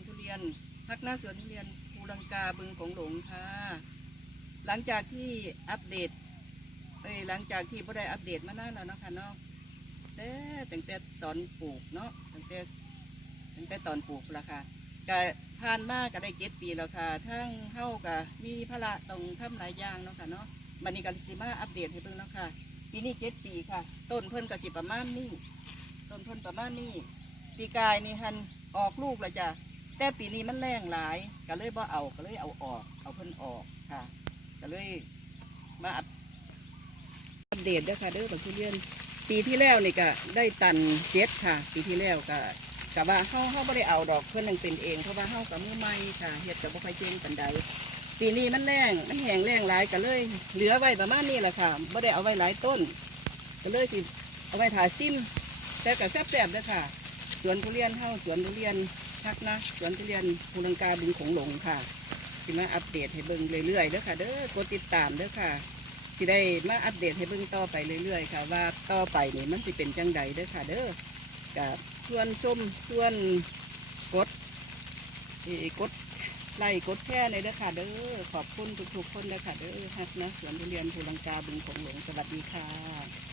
วนทุเรียน พักหน้าสวนทุเรียนภูลังกาบึงของหลงค่ะ หลังจากที่อัปเดตเอ้ยหลังจากที่บ่ได้อัปเดตมานานแล้วเนาะค่ะเนาะแต่ตั้งแต่สอนปลูกเนาะตั้งแต่ตั้งแต่ตอนปลูกละค่ะก็ผ่านมาก็ได้เจ็ดปีแล้วค่ะ ทั้งเฮาก็มีภาระต้องทำหลายอย่างเนาะค่ะเนาะบัดนี้ก็สิมาอัปเดตให้เบิ่งเนาะค่ะปีนี้เจ็ดปีค่ะ ต้นเพิ่นก็สิประมาณนี้ต้นเพิ่นประมาณนี้ปีกายนี่หันออกลูกแล้วจ้ะ แต่ปีนี้มันแรงหลายก็เลยบ่เอาก็เลยเอาออก เอาเพิ่นออกค่ะก็เลยมาอัปอัปเดตเด้อค่ะเด้อบักทุเรียน ปีที่แล้วนี่ก็ได้ตันเจ็ดค่ะ ปีที่แล้วก็กับว่าเฮาเฮาไม่ได้เอาดอกเพื่อนนังเป็นเองเพราะว่าเฮากับมือใหม่ค่ะเฮ็ดกับบ่ค่อยเจงปันใดปีนี้มันแรงมันแห้งแรงหลายก็เลย เหลือไว้ประมาณนี้แหละค่ะบ่ได้เอาไว้หลายต้น ก็เลยสิเอาไว้ถ่าซิมแต่ก็แซ่บๆเด้อค่ะ สวนทุเรียนเฮาสวนทุเรียน พักนะสวนทุเรียนภูลังกาบึงของหลงค่ะสิมาอัปเดตให้เบิ่งเรื่อยๆเด้อค่ะ เด้อกดติดตามเด้อค่ะสิได้มาอัปเดตให้เบิ่งต่อไปเรื่อยๆค่ะ ว่าต่อไปนี่มันสิเป็นจังใดเด้อค่ะ เด้อกับส่วนชมส่วนกดเอ่อกดไลค์กดแชร์เลยเด้อค่ะ เด้อขอบคุณทุกๆคนเด้อค่ะ เด้อฮักนะสวนทุเรียนภูลังกาบึงของหลวงสวัสดีค่ะ